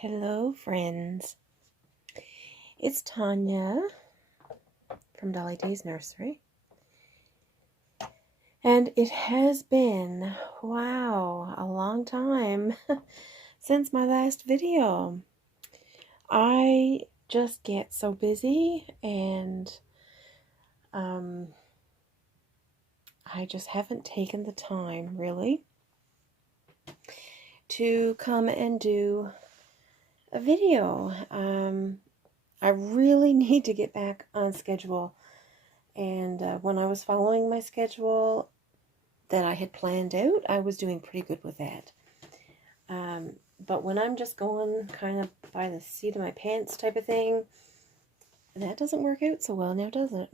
Hello, friends. It's Tanya from Dolly Day's Nursery. And it has been, wow, a long time since my last video. I just get so busy and I just haven't taken the time, really, to come and do a video. I really need to get back on schedule. And when I was following my schedule that I had planned out, I was doing pretty good with that. But when I'm just going kind of by the seat of my pants type of thing, that doesn't work out so well now, does it?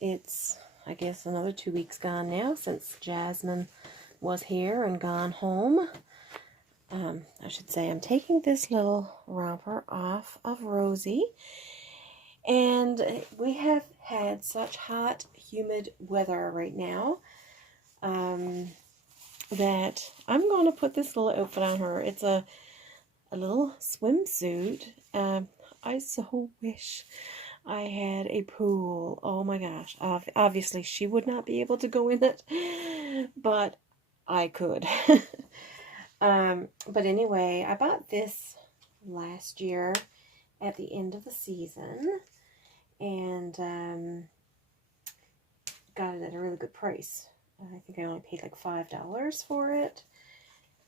It's, I guess, another 2 weeks gone now since Jasmine was here and gone home. I should say I'm taking this little romper off of Rosie. And we have had such hot, humid weather right now that I'm going to put this little outfit on her. It's a little swimsuit. I so wish I had a pool. Oh my gosh. Obviously, she would not be able to go in it, but I could. But anyway, I bought this last year at the end of the season and got it at a really good price. I think I only paid like $5 for it.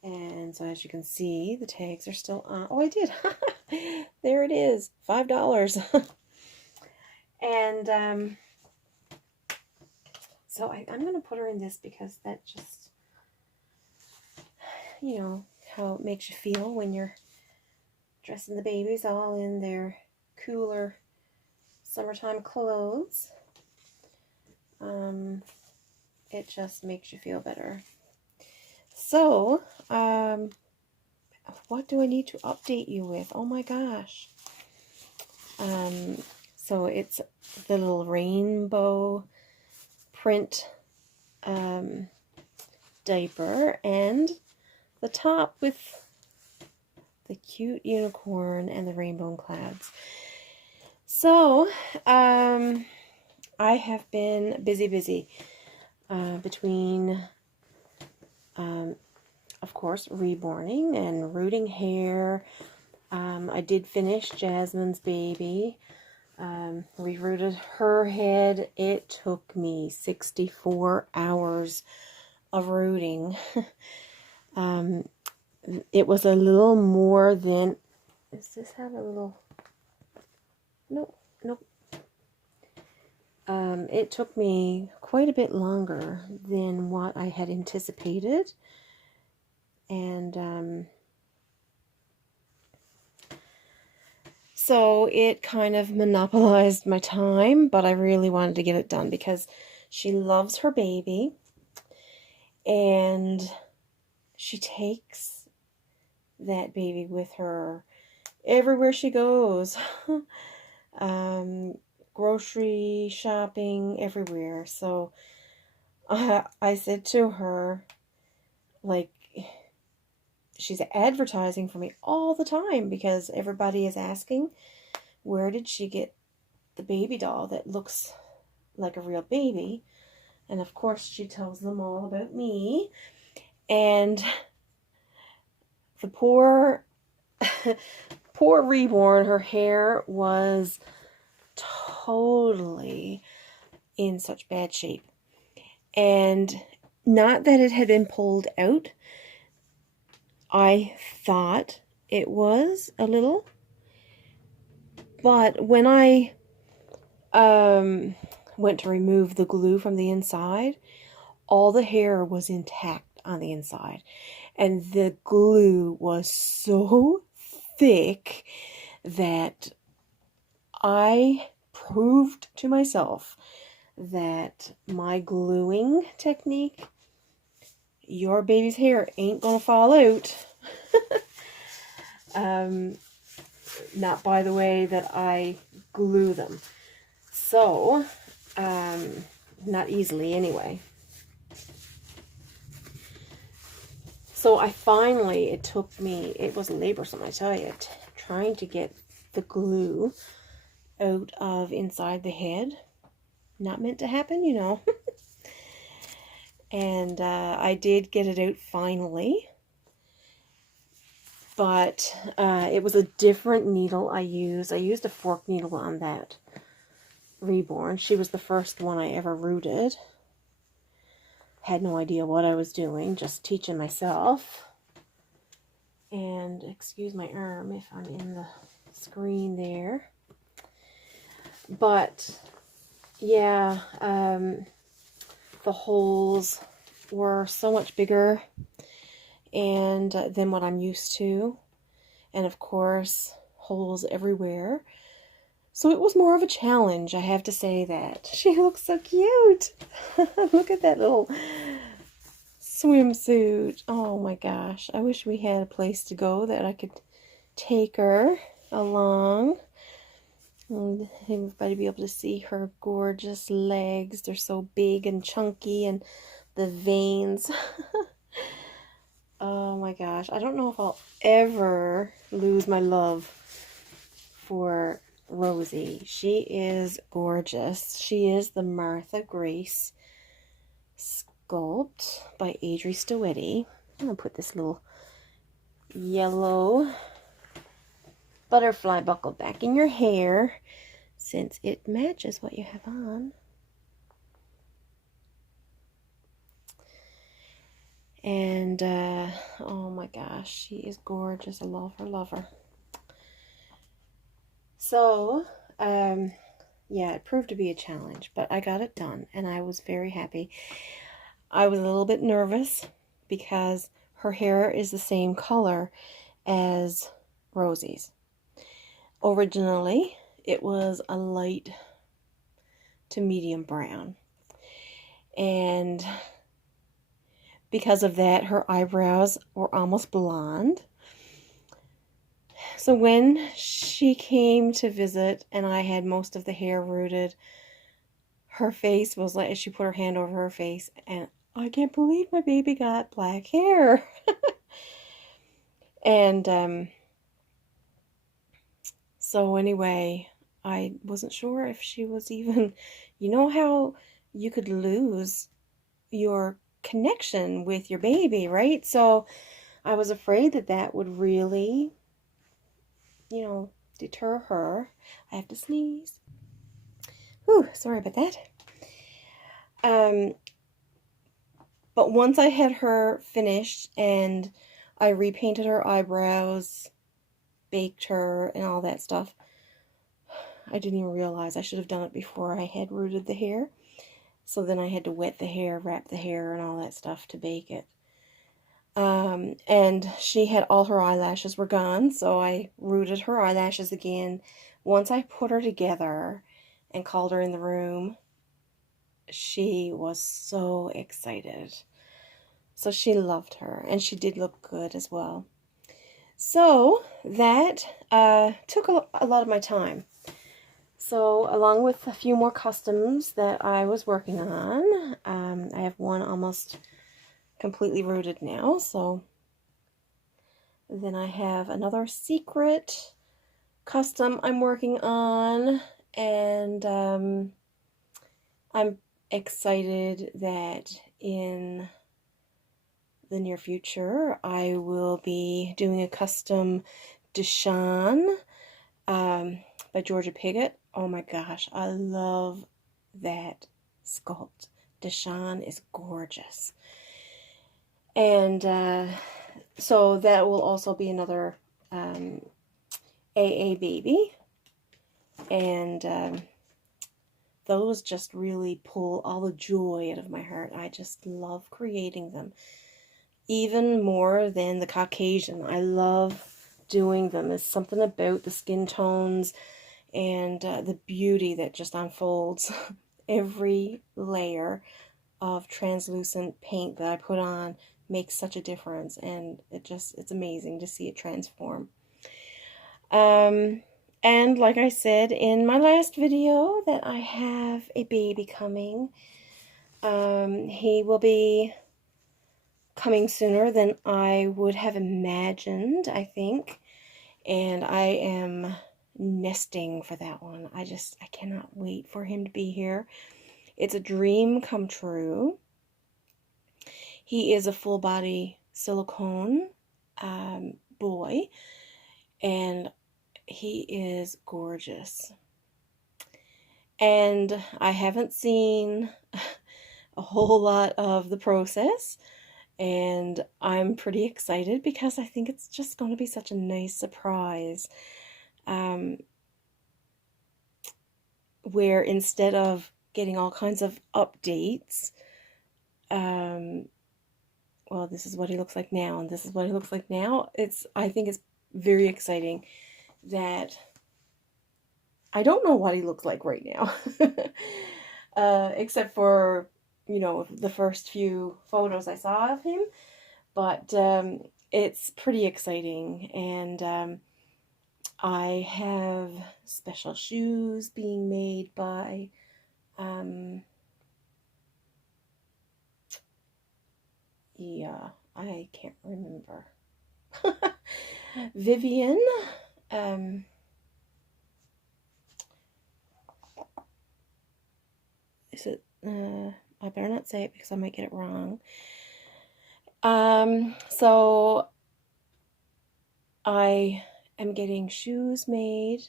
And so as you can see, the tags are still on. Oh, I did. There it is. $5. And so I'm going to put her in this because that just, you know, how it makes you feel when you're dressing the babies all in their cooler summertime clothes. It just makes you feel better. So, what do I need to update you with? Oh my gosh. So it's the little rainbow print diaper and the top with the cute unicorn and the rainbow clouds. So, I have been busy between, of course, reborning and rooting hair. I did finish Jasmine's baby. We rooted her head. It took me 64 hours of rooting. It was a little more than... Does this have a little... Nope. It took me quite a bit longer than what I had anticipated. And so it kind of monopolized my time, but I really wanted to get it done because she loves her baby and she takes that baby with her everywhere she goes. Grocery shopping, everywhere. So I said to her, like, she's advertising for me all the time because everybody is asking, where did she get the baby doll that looks like a real baby? And of course she tells them all about me. And the poor reborn, her hair was totally in such bad shape. And not that it had been pulled out. I thought it was a little. But when I went to remove the glue from the inside, all the hair was intact on the inside. And the glue was so thick that I proved to myself that my gluing technique, your baby's hair ain't gonna fall out. Not by the way that I glue them. So, not easily anyway. So I finally, it took me, it was laborsome, I tell you, trying to get the glue out of inside the head. Not meant to happen, you know. And I did get it out finally. But it was a different needle I used. I used a fork needle on that reborn. She was the first one I ever rooted. Had no idea what I was doing, just teaching myself. And excuse my arm if I'm in the screen there. But yeah, the holes were so much bigger and than what I'm used to. And of course, holes everywhere. So it was more of a challenge, I have to say that. She looks so cute. Look at that little swimsuit. Oh my gosh. I wish we had a place to go that I could take her along. And everybody be able to see her gorgeous legs. They're so big and chunky, and the veins. Oh my gosh. I don't know if I'll ever lose my love for Rosie. She is gorgeous. She is the Martha Grace sculpt by Adri Stoetti. I'm going to put this little yellow butterfly buckle back in your hair since it matches what you have on. And oh my gosh, she is gorgeous. I love her, love her. So yeah, it proved to be a challenge, but I got it done and I was very happy. I was a little bit nervous because her hair is the same color as Rosie's. Originally, it was a light to medium brown. And because of that, her eyebrows were almost blonde. So when she came to visit and I had most of the hair rooted, her face was like, she put her hand over her face, and I can't believe my baby got black hair. And so anyway, I wasn't sure if she was even, you know how you could lose your connection with your baby, right? So I was afraid that that would really, you know, deter her. I have to sneeze. Whew, sorry about that. But once I had her finished and I repainted her eyebrows, baked her, and all that stuff, I didn't even realize I should have done it before I had rooted the hair. So then I had to wet the hair, wrap the hair, and all that stuff to bake it. And she had all her eyelashes were gone, so I rooted her eyelashes again. Once I put her together and called her in the room, she was so excited. So she loved her, and she did look good as well. So that took a lot of my time. So along with a few more customs that I was working on, I have one almost completely rooted now. So then I have another secret custom I'm working on, and I'm excited that in the near future I will be doing a custom Deshawn by Georgia Piggott. Oh my gosh, I love that sculpt. Deshawn is gorgeous. And so that will also be another AA baby. And those just really pull all the joy out of my heart. I just love creating them. Even more than the Caucasian. I love doing them. There's something about the skin tones and the beauty that just unfolds. Every layer of translucent paint that I put on makes such a difference, and it's amazing to see it transform. And like I said in my last video, that I have a baby coming. He will be coming sooner than I would have imagined, I think. And I am nesting for that one. I cannot wait for him to be here. It's a dream come true. He is a full body silicone boy, and he is gorgeous. And I haven't seen a whole lot of the process, and I'm pretty excited because I think it's just going to be such a nice surprise. Where instead of getting all kinds of updates, well, this is what he looks like now, and this is what he looks like now. I think it's very exciting that I don't know what he looks like right now, except for, the first few photos I saw of him. But it's pretty exciting, and I have special shoes being made by yeah, I can't remember. Vivian. Is it? I better not say it because I might get it wrong. So I am getting shoes made.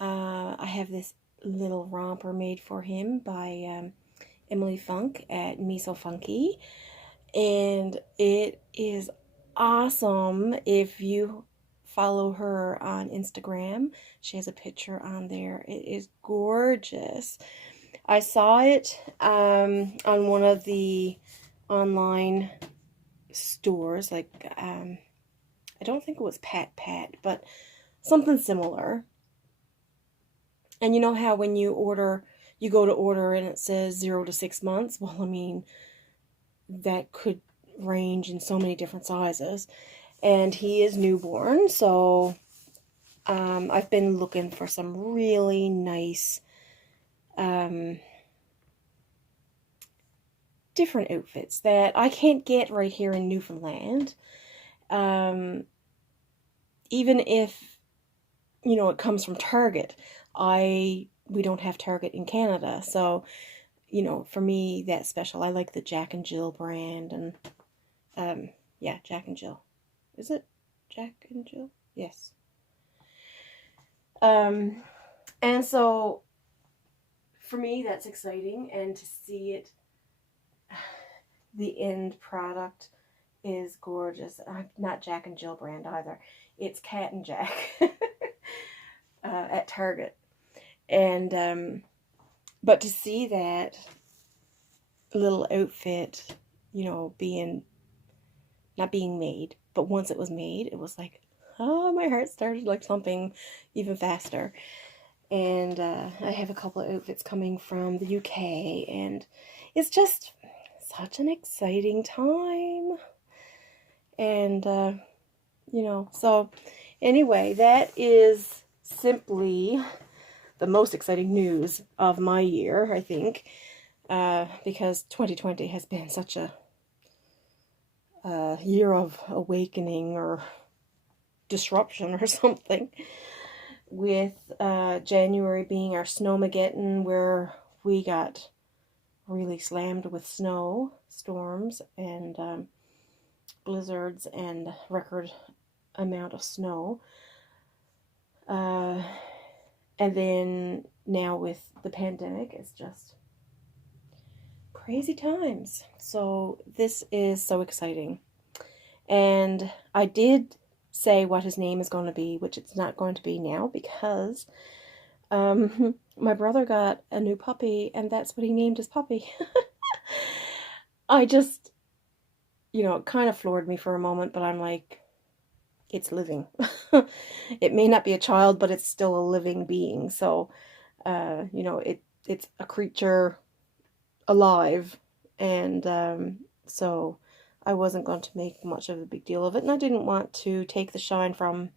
I have this little romper made for him by Emily Funk at Me So Funky, and it is awesome. If you follow her on Instagram, she has a picture on there. It is gorgeous. I saw it on one of the online stores, like I don't think it was Pat, but something similar. And you know how when you go to order and it says 0 to 6 months? Well, I mean, that could range in so many different sizes. And he is newborn, so I've been looking for some really nice different outfits that I can't get right here in Newfoundland. Even if, it comes from Target, we don't have Target in Canada, so, for me, that's special. I like the Jack and Jill brand, and, yeah, Jack and Jill. Is it Jack and Jill? Yes. And so, for me, that's exciting, and to see it, the end product is gorgeous. Not Jack and Jill brand either. It's Cat and Jack at Target. And, but to see that little outfit, not being made, but once it was made, it was like, oh, my heart started like thumping even faster. And I have a couple of outfits coming from the UK, and it's just such an exciting time. And, so anyway, that is simply the most exciting news of my year, I think, because 2020 has been such a year of awakening or disruption or something, with January being our Snowmageddon, where we got really slammed with snow storms and blizzards and record amount of snow. And then now with the pandemic, it's just crazy times. So this is so exciting. And I did say what his name is going to be, which it's not going to be now because my brother got a new puppy, and that's what he named his puppy. I just, it kind of floored me for a moment, but I'm like, it's living. It may not be a child, but it's still a living being. So, it's a creature alive. And so I wasn't going to make much of a big deal of it. And I didn't want to take the shine from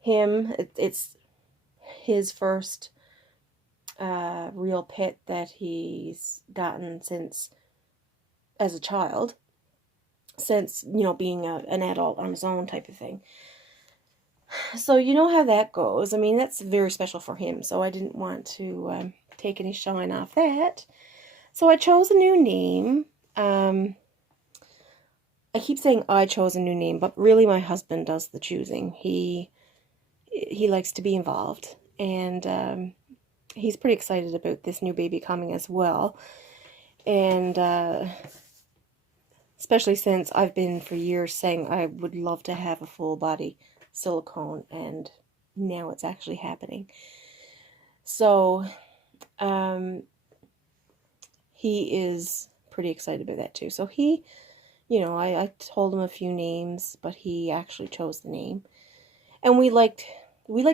him. It's his first real pet that he's gotten since as a child. since, you know, being an adult on his own type of thing. So you know how that goes. I mean, that's very special for him, so I didn't want to take any shine off that. So I chose a new name. I keep saying I chose a new name, but really my husband does the choosing. He likes to be involved, and he's pretty excited about this new baby coming as well. And especially since I've been for years saying I would love to have a full body silicone, and now it's actually happening. So he is pretty excited about that too. So he, you know, I told him a few names, but he actually chose the name. And we like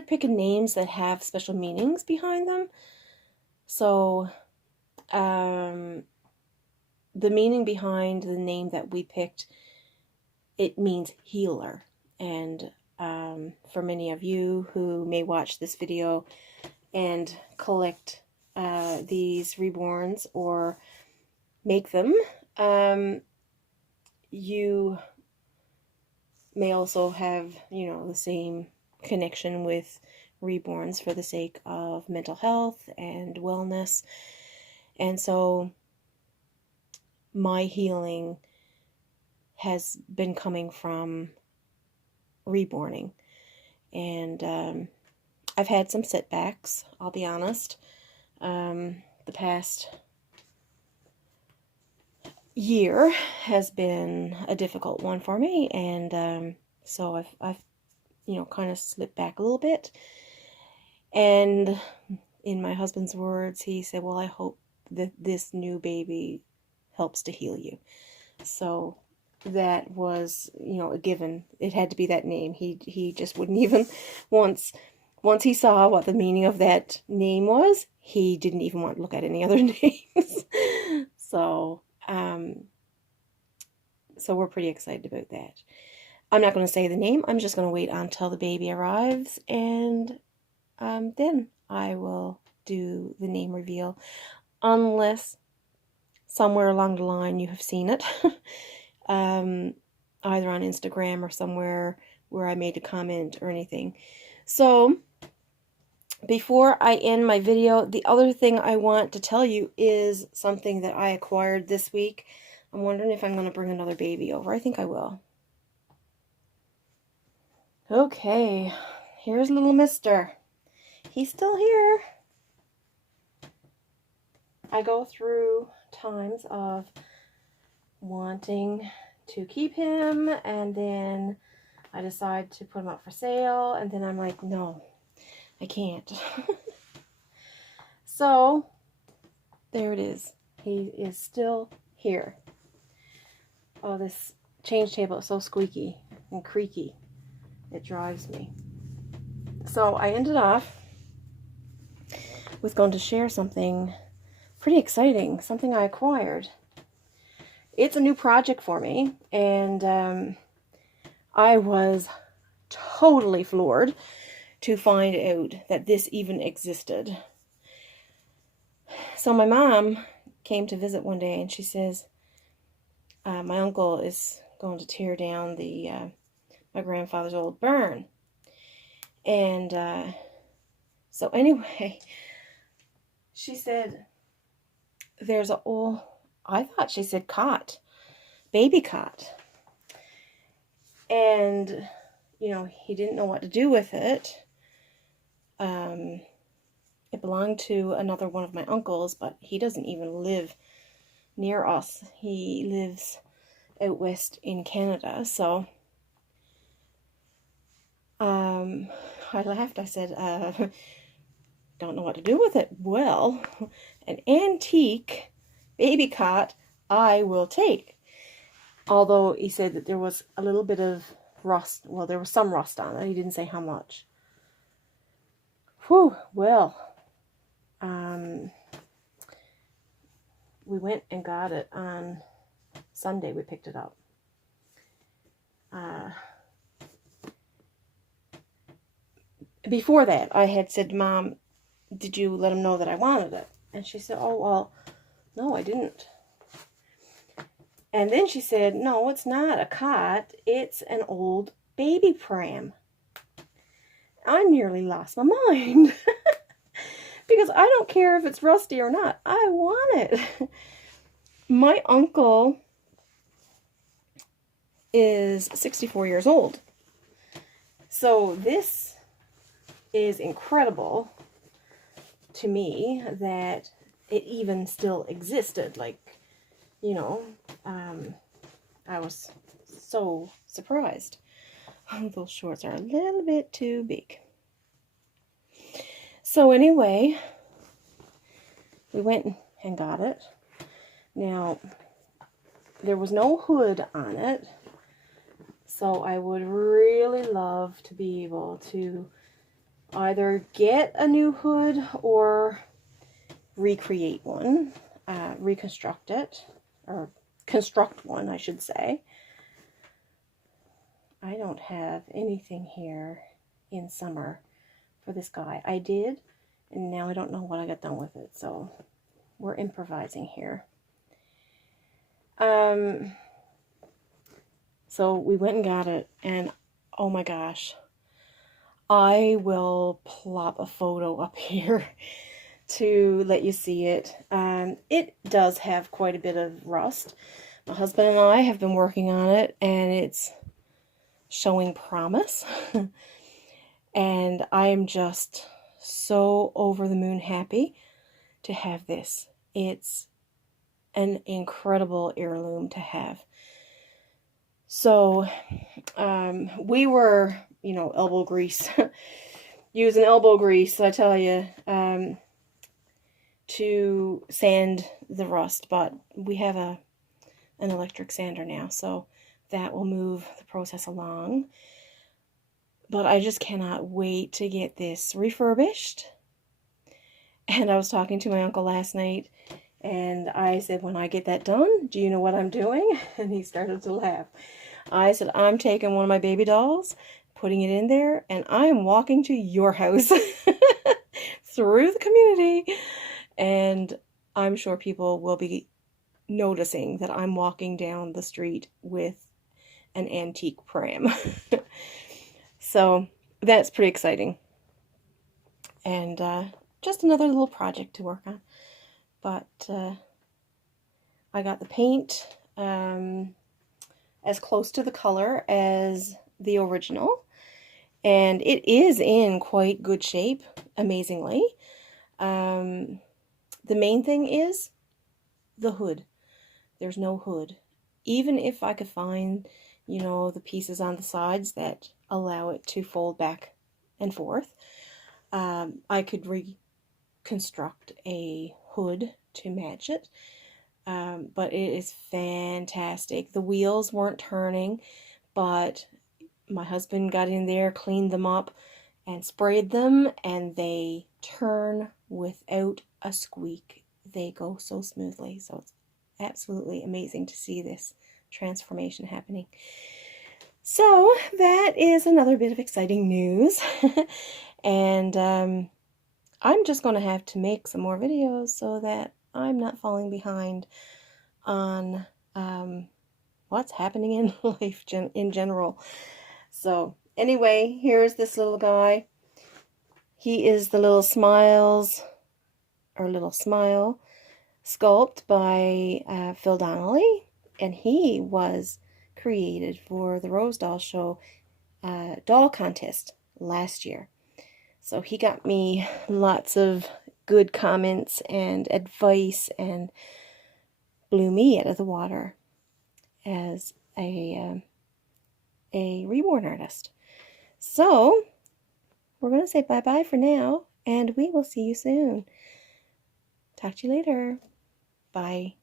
picking names that have special meanings behind them. So the meaning behind the name that we picked, it means healer. And for many of you who may watch this video and collect these reborns or make them, you may also have, you know, the same connection with reborns for the sake of mental health and wellness. And so my healing has been coming from reborning. And I've had some setbacks, I'll be honest. The past year has been a difficult one for me, and so I've you know, kind of slipped back a little bit. And in my husband's words, he said, well, I hope that this new baby helps to heal you. So that was, you know, a given. It had to be that name. He just wouldn't even, once he saw what the meaning of that name was, he didn't even want to look at any other names. So we're pretty excited about that. I'm not going to say the name. I'm just going to wait until the baby arrives, and then I will do the name reveal, unless somewhere along the line you have seen it, either on Instagram or somewhere where I made a comment or anything. So before I end my video, the other thing I want to tell you is something that I acquired this week. I'm wondering if I'm going to bring another baby over. I think I will. Okay, here's little mister. He's still here. I go through times of wanting to keep him, and then I decide to put him up for sale, and then I'm like, no, I can't. So there it is. He is still here. Oh, this change table is so squeaky and creaky. It drives me. So I ended off with going to share something pretty exciting, something I acquired. It's a new project for me, and I was totally floored to find out that this even existed. So my mom came to visit one day, and she says, my uncle is going to tear down my grandfather's old barn. And so anyway, she said, there's a old, I thought she said cot, baby cot. And, you know, he didn't know what to do with it. It belonged to another one of my uncles, but he doesn't even live near us. He lives out west in Canada. So I laughed. I said, don't know what to do with it. Well, an antique baby cot I will take. Although he said that there was a little bit of rust. Well, there was some rust on it. He didn't say how much. Whew, well, we went and got it on Sunday. We picked it up. Before that, I had said, Mom, did you let him know that I wanted it? And she said, oh, well, no, I didn't. And then she said, no, it's not a cot. It's an old baby pram. I nearly lost my mind. Because I don't care if it's rusty or not. I want it. My uncle is 64 years old. So this is incredible to me that it even still existed. Like, you know, I was so surprised. Those shorts are a little bit too big. So anyway, we went and got it. Now, there was no hood on it, so I would really love to be able to either get a new hood or recreate one, reconstruct it, or construct one, I should say. I don't have anything here in summer for this guy. I did, and now I don't know what I got done with it, so we're improvising here. So we went and got it, and oh my gosh, I will plop a photo up here to let you see it. It does have quite a bit of rust. My husband and I have been working on it, and it's showing promise. And I am just so over the moon happy to have this. It's an incredible heirloom to have. So we were, you know, elbow grease, using elbow grease, I tell you, to sand the rust. But we have an electric sander now, so that will move the process along. But I just cannot wait to get this refurbished. And I was talking to my uncle last night, and I said, when I get that done, do you know what I'm doing? And he started to laugh. I said, I'm taking one of my baby dolls, putting it in there, and I am walking to your house through the community. And I'm sure people will be noticing that I'm walking down the street with an antique pram. So that's pretty exciting. And just another little project to work on. But I got the paint as close to the color as the original. And it is in quite good shape, amazingly. The main thing is the hood. There's no hood. Even if I could find, you know, the pieces on the sides that allow it to fold back and forth, I could reconstruct a hood to match it. But it is fantastic. The wheels weren't turning, but my husband got in there, cleaned them up, and sprayed them, and they turn without a squeak. They go so smoothly. So it's absolutely amazing to see this transformation happening. So that is another bit of exciting news. And I'm just going to have to make some more videos so that I'm not falling behind on what's happening in life in general. So anyway, here's this little guy. He is the little smile sculpt by Phil Donnelly, and he was created for the Rose Doll Show doll contest last year. So he got me lots of good comments and advice and blew me out of the water as a reborn artist. So we're going to say bye-bye for now, and we will see you soon. Talk to you later. Bye.